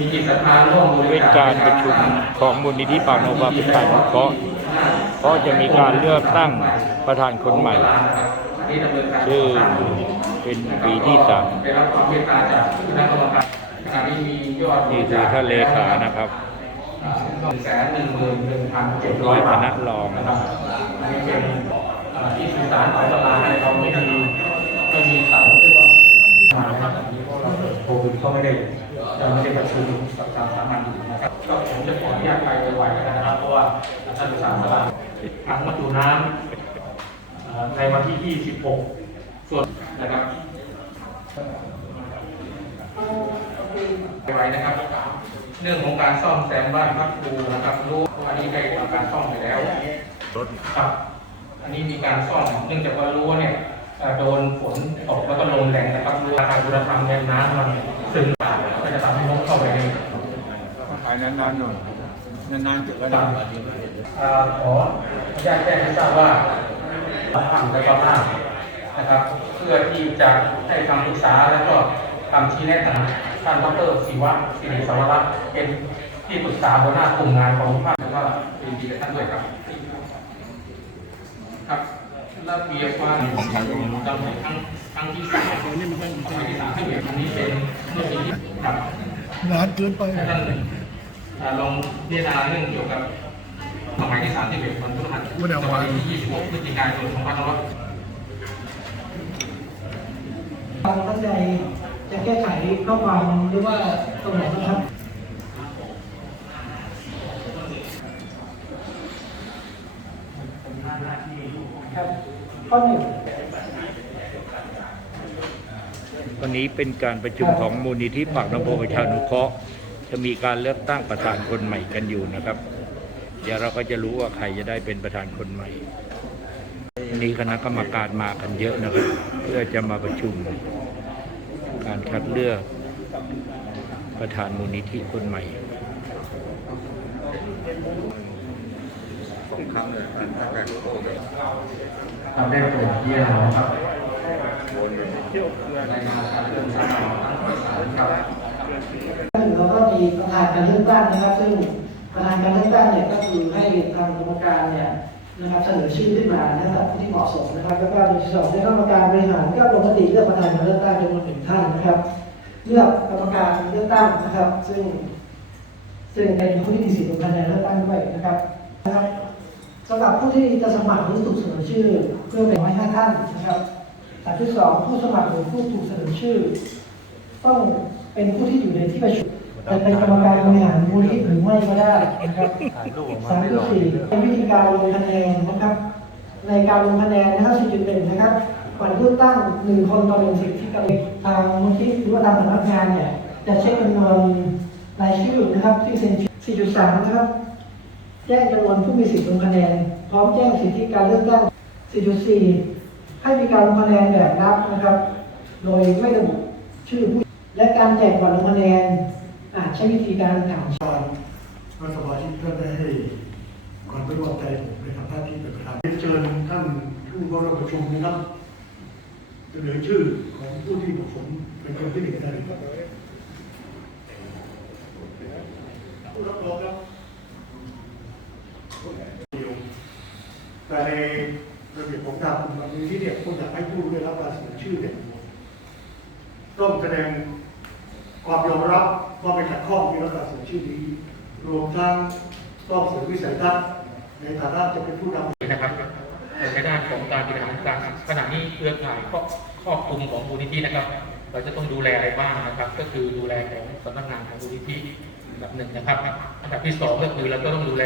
มีจิตศรัทธาร่วมบริเป็นการประชุมของมูลนิธิปากโนวาเป็นการเคราะเพราะจะมีการเลือกตั้งประธานคนใหม่ที่ดำเนินการซึ่งเป็นปีที่สามนี่คือท่านเลขานะครับแสนหนึ่งหมื่นหนึ่งพันเจ็ดร้อยบาคณะรองนะครับที่สื่อสารของตลาดอะไรเราไม่มีไม่มีเสาที่ว่ามนะครับนี้พราะเราโควิดก็ไม่ได้ ยังไม่ได้ประชุมกับทางสามัญอยู่นะครับก็ผมจะขออนุญาตไปไวๆกันนะครับเพราะว่าท่านสื่อสารตลาดถังบรรจุน้ำในวันที่ 26 ส่วนนะครับไวๆนะครับ เรื่องของการซ่อมแซมบ้านพักครูนะครับรู้ว่าอันนี้ได้ทำการซ่อมไปแล้วครับอันนี้มีการซ่อมเนื่องจากว่ารั้วเนี่ยโดนฝนตกแล้วก็ลมแรงนะครับรั้วทางคุณธรรมเนี่น้ำมันซึมก็จะทำให้นกเข้าไปใน ขาย นานๆหน่อยนานๆถึงก็ตัได้บเอ่อขออนุญาตแจ้งให้ทราบว่าทำในกบ้านนะครับ เพื่อที่จะให้คำปรึกษาแล้วก็คำชี้แนะของท่านดรศิวะศิริสวรัตน์เป็นที่ปรึกษาหัวหน้ากลุ่มงานของภาคแล้วก็ยินดีกับท่านด้วยครับครับระเบียบความจำเป็นครั้งครั้งที่สามครั้งที่สามให้เหมือนอันนี้เป็นเรื่องที่ครับนานเกินไปท่านอ่า ลองพิจารณาเรื่องเกี่ยวกับสมัยที่สามที่เป็นวันพฤหัสบดีที่ยี่สิบหกพฤศจิกายนสองพันห้าร้อยความตั้งใจจะแก้ไขข้อความหรือว่าตรงไหนนะครับครับข้อหนึ่งวันนี้เป็นการประชุมของมูลนิธิปากน้ำโพประชานุเคราะห์ จะมีการเลือกตั้งประธานคนใหม่กันอยู่นะครับ เดี๋ยวเราก็จะรู้ว่าใครจะได้เป็นประธานคนใหม่นี้คณะกรรมการมากันเยอะนะครับ เพื่อจะมาประชุม การคัดเลือกประธานมูลนิธิคนใหม่ทำได้โปรดเยี่ยมนะครับในงานการเรื่องสามครับ ข้อหนึ่งเราก็มีประธานการเลือกตั้งนะครับ ซึ่งประธานการเลือกตั้งเนี่ยก็คือให้ทางกรรมการเนี่ยนะครับเสนอชื่อขึ้นมานะครับที่เหมาะสมนะครับแล้วก็ในที่สองได้กรรมการบริหารก็ลงมติเลือกประธานการเลือกตั้งจำนวนหนึ่งท่านนะครับเลือกกรรมการเลือกตั้งนะครับ ซึ่ง ซึ่งเป็นผู้ที่มีสิทธิ์ลงคะแนนเลือกตั้งด้วยนะครับนะครับสำหรับผู้ที่จะสมัครหรือถูกเสนอชื่อเพื่อเป็นร้อยห้าท่านนะครับอันที่สองผู้สมัครหรือผู้ถูกเสนอชื่อ ต้องเป็นผู้ที่อยู่ในที่ประชุม จะเป็นกรรมการบริหารมูลนิธิหรือไม่ก็ได้นะครับสามที่สี่เป็นวิธีการลงคะแนนนะครับ ในการลงคะแนนนะครับ4.1นะครับก่อนเลือกตั้งหนึ่งคนต่อหนึ่งสิทธิกับทางมูลนิธิหรือว่าทางสำนักงานเนี่ยจะเช็คจำนวนรายชื่อนะครับที่เซ็นชื่อ4.3นะครับแจ้งจำนวนผู้มีสิทธิ์ลงคะแนน พร้อมแจ้งสิทธิการเลือกตั้ง 4.4 ให้มีการลงคะแนนแบบรับนะครับ โดยไม่ระบุชื่อผู้และการแจกบัตรลงคะแนน อาจใช้วิธีการถามรัฐบาลที่ท่านได้ให้ความไว้วางใจผมในฐานะที่เป็นประธานเรียนเชิญท่านผู้เข้าร่วมประชุมนะครับเสนอชื่อของผู้ที่เหมาะสมเป็นคนที่หนึ่งได้ครับผู้รับรองครับแต่ในระเบียบของทางคุณมีที่เนี่ยคุณอยากให้ผู้ได้รับการเสนอชื่อเนี่ยต้องแสดงความยอมรับ ว่าเป็นขัดข้องที่รับการเสนอชื่อนี้ รวมทั้งต้องเสนอวิสัยทัศน์ในฐานะจะเป็นผู้นำนะครับในด้านของการบริหารการขณะนี้เครือข่ายครอบครอบคลุมของมูลนิธินะครับ เราจะต้องดูแลอะไรบ้างนะครับ ก็คือดูแลของสำนักงานของมูลนิธิอันดับหนึ่งนะครับ อันดับที่สองก็คือเราก็ต้องดูแล